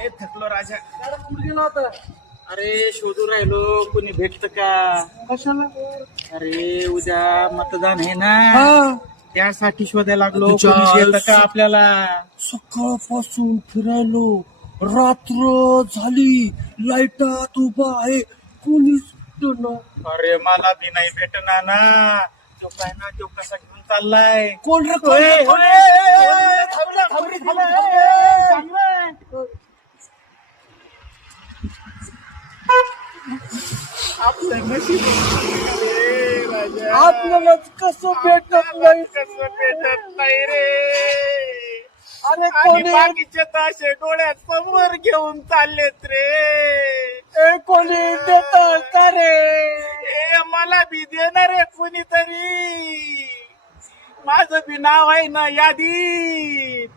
लय थकलो राजा. कुठे गेला होता? अरे शोधू राहिलो कोणी भेटत का. कशाला? अरे उद्या मतदान आहे ना, हा, त्यासाठी शोधायला लागलो तुझ्या कोणी देतं का आपल्याला. सकाळपासून फिरायलो, रात्र झाली, लाईटात उभा आहे, कोणीच ना. अरे मला बी नाही भेटणार ना. तो काय ना तो कसा घेऊन चाललाय. कोण रे? होय, होय, होय. थांबला, थांबली, थांबला. आपलं नशीब रे राजा. आपल्याला कसं भेटत नाही? कसं भेटत नाही रे. अरे आणि कोणी बाकीचे ताशे डोळ्यात समोर घेऊन चाललेत रे. कोणी देत का रे? ए मला बी देणार आहे कुणीतरी. माझं बी नाव आहे ना यादीत.